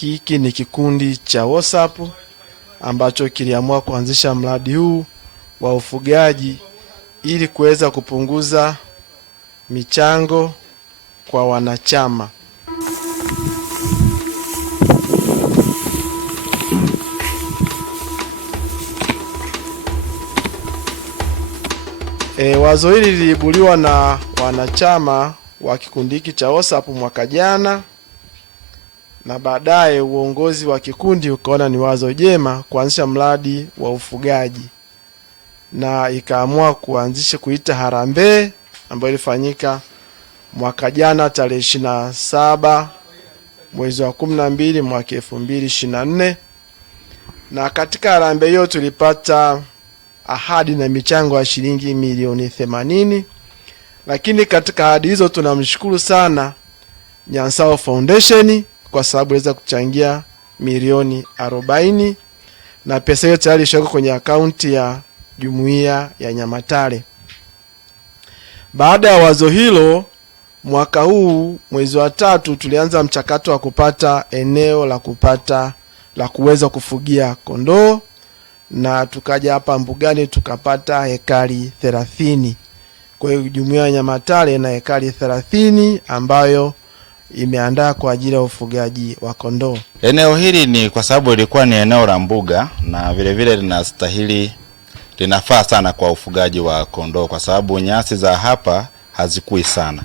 Hiki ni kikundi cha WhatsApp ambacho kiliamua kuanzisha mradi huu wa ufugaji ili kuweza kupunguza michango kwa wanachama. Wazo hili liliibuliwa na wanachama wa kikundi hiki cha WhatsApp mwaka jana, na baadaye uongozi wa kikundi ukaona ni wazo jema kuanzisha mradi wa ufugaji, na ikaamua kuita harambee ambayo ilifanyika mwaka jana tarehe 27 mwezi wa 12 mwaka 2024. Na katika harambee hiyo tulipata ahadi na michango ya shilingi milioni 80. Lakini katika ahadi hizo tunamshukuru sana Nyansao Foundation kwa sababu iliweza kuchangia milioni 40, na pesa hiyo tayari ishawekwa kwenye akaunti ya Jumuiya ya Nyamatare. Baada ya wazo hilo, mwaka huu mwezi wa 3 tulianza mchakato wa kupata eneo la kuweza kufugia kondoo, na tukaja hapa mbugani tukapata hekari 30. Kwa hiyo Jumuiya ya Nyamatare na hekari 30 ambayo imeandaa kwa ajili ya ufugaji wa kondoo. Eneo hili ni kwa sababu ilikuwa ni eneo la mbuga, na vile vile linafaa sana kwa ufugaji wa kondoo kwa sababu nyasi za hapa hazikui sana.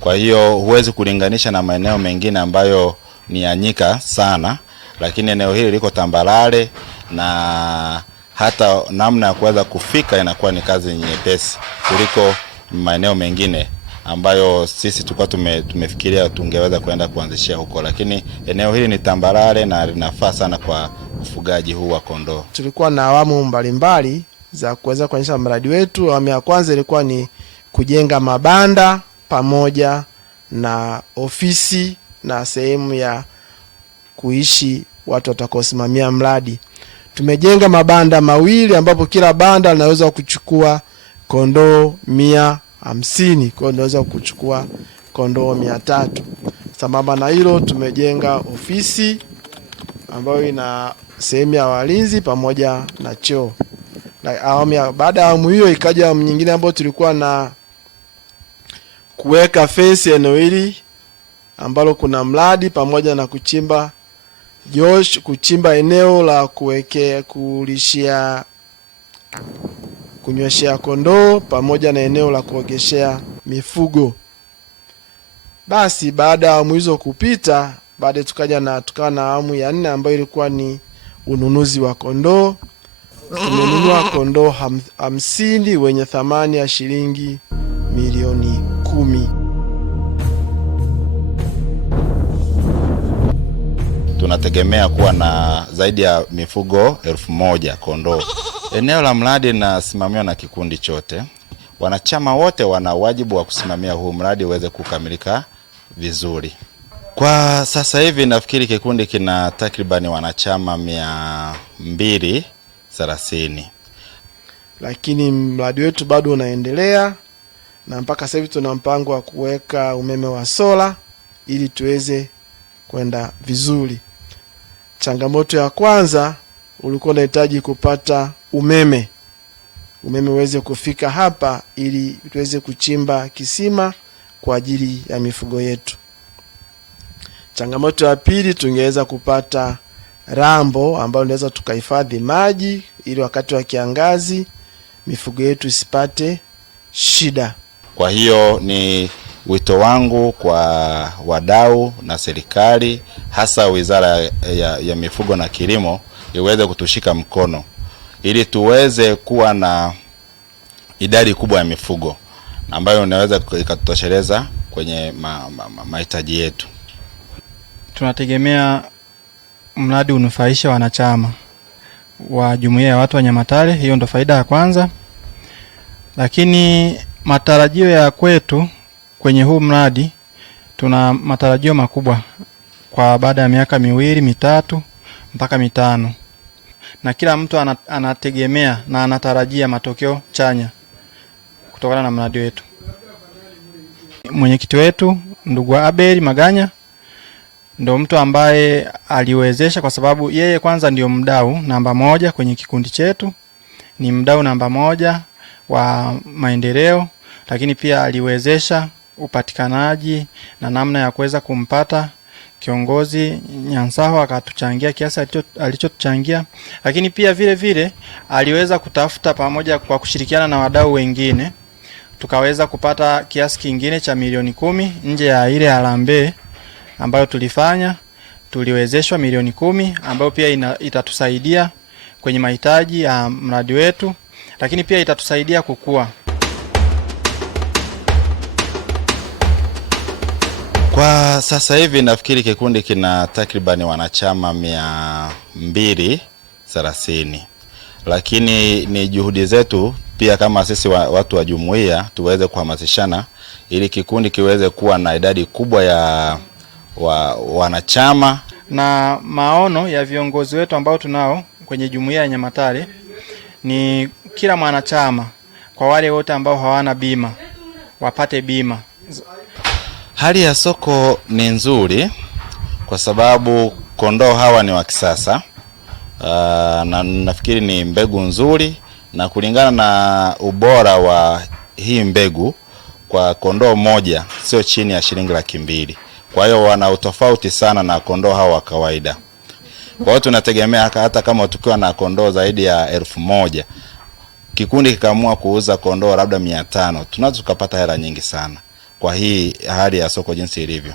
Kwa hiyo huwezi kulinganisha na maeneo mengine ambayo ni anyika sana, lakini eneo hili liko tambalale na hata namna ya kuweza kufika inakuwa ni kazi nyepesi kuliko maeneo mengine ambayo sisi tulikuwa tumefikiria tungeweza kwenda kuanzishia huko, lakini eneo hili ni tambalale na linafaa sana kwa ufugaji huu wa kondoo. Tulikuwa na awamu mbalimbali za kuweza kuanzisha mradi wetu. Awamu ya kwanza ilikuwa ni kujenga mabanda pamoja na ofisi na sehemu ya kuishi watu watakaosimamia mradi. Tumejenga mabanda mawili ambapo kila banda linaweza kuchukua kondoo 150. Kwa hiyo tunaweza kuchukua kondoo 300. Sambamba na hilo tumejenga ofisi ambayo ina sehemu ya walinzi pamoja na choo. Baada ya awamu hiyo ikaja awamu nyingine ambayo tulikuwa na kuweka fence eneo hili ambalo kuna mradi pamoja na kuchimba eneo la kunyweshea kondoo pamoja na eneo la kuogeshea mifugo. Basi baada ya awamu hizo kupita, baada tukawa na awamu ya 4 ambayo ilikuwa ni ununuzi wa kondoo. Tumenunua kondoo 50 wenye thamani ya shilingi milioni 10. Tunategemea kuwa na zaidi ya mifugo 1000 kondoo. Eneo la mradi linasimamiwa na kikundi chote. Wanachama wote wana wajibu wa kusimamia huu mradi uweze kukamilika vizuri. Kwa sasa hivi nafikiri kikundi kina takribani wanachama 230. Lakini mradi wetu bado unaendelea, na mpaka sasa hivi tuna mpango wa kuweka umeme wa sola ili tuweze kwenda vizuri. Changamoto ya kwanza ulikuwa unahitaji kupata umeme uweze kufika hapa ili tuweze kuchimba kisima kwa ajili ya mifugo yetu. Changamoto ya pili, tungeweza kupata rambo ambayo tunaweza tukahifadhi maji ili wakati wa kiangazi mifugo yetu isipate shida. Kwa hiyo ni wito wangu kwa wadau na serikali, hasa Wizara ya Mifugo na Kilimo, iweze kutushika mkono ili tuweze kuwa na idadi kubwa ya mifugo ambayo inaweza ikatutosheleza kwenye mahitaji yetu. Tunategemea mradi unufaisha wanachama wa Jumuiya ya Watu wa Nyamatare. Hiyo ndo faida ya kwanza. Lakini matarajio ya kwetu kwenye huu mradi, tuna matarajio makubwa kwa baada ya miaka 2, 3 mpaka 5. Na kila mtu anategemea na anatarajia matokeo chanya kutokana na mradi wetu. Mwenyekiti wetu ndugu Abel Maganya ndo mtu ambaye aliwezesha, kwa sababu yeye kwanza ndio mdau namba moja kwenye kikundi chetu, ni mdau namba moja wa maendeleo, lakini pia aliwezesha upatikanaji na namna ya kuweza kumpata kiongozi Nyansaho, akatuchangia kiasi alichotuchangia, lakini pia vile vile aliweza kutafuta pamoja kwa kushirikiana na wadau wengine, tukaweza kupata kiasi kingine cha milioni 10 nje ya ile harambee ambayo tulifanya. Tuliwezeshwa milioni 10 ambayo pia itatusaidia kwenye mahitaji ya mradi wetu, lakini pia itatusaidia kukua. Kwa sasa hivi nafikiri kikundi kina takribani wanachama 230, lakini ni juhudi zetu pia kama sisi watu wa jumuiya tuweze kuhamasishana ili kikundi kiweze kuwa na idadi kubwa ya wanachama. Na maono ya viongozi wetu ambao tunao kwenye jumuiya ya Nyamatare ni kila mwanachama, kwa wale wote ambao hawana bima, wapate bima. Hali ya soko ni nzuri kwa sababu kondoo hawa ni wa kisasa, na nafikiri ni mbegu nzuri, na kulingana na ubora wa hii mbegu kwa kondoo moja sio chini ya shilingi 200,000. Kwa hiyo wana utofauti sana na kondoo hawa wa kawaida. Kwa hiyo tunategemea hata kama tukiwa na kondoo zaidi ya 1000, kikundi kikaamua kuuza kondoo labda 500, tunaweza tukapata hela nyingi sana kwa hii hali ya soko jinsi ilivyo.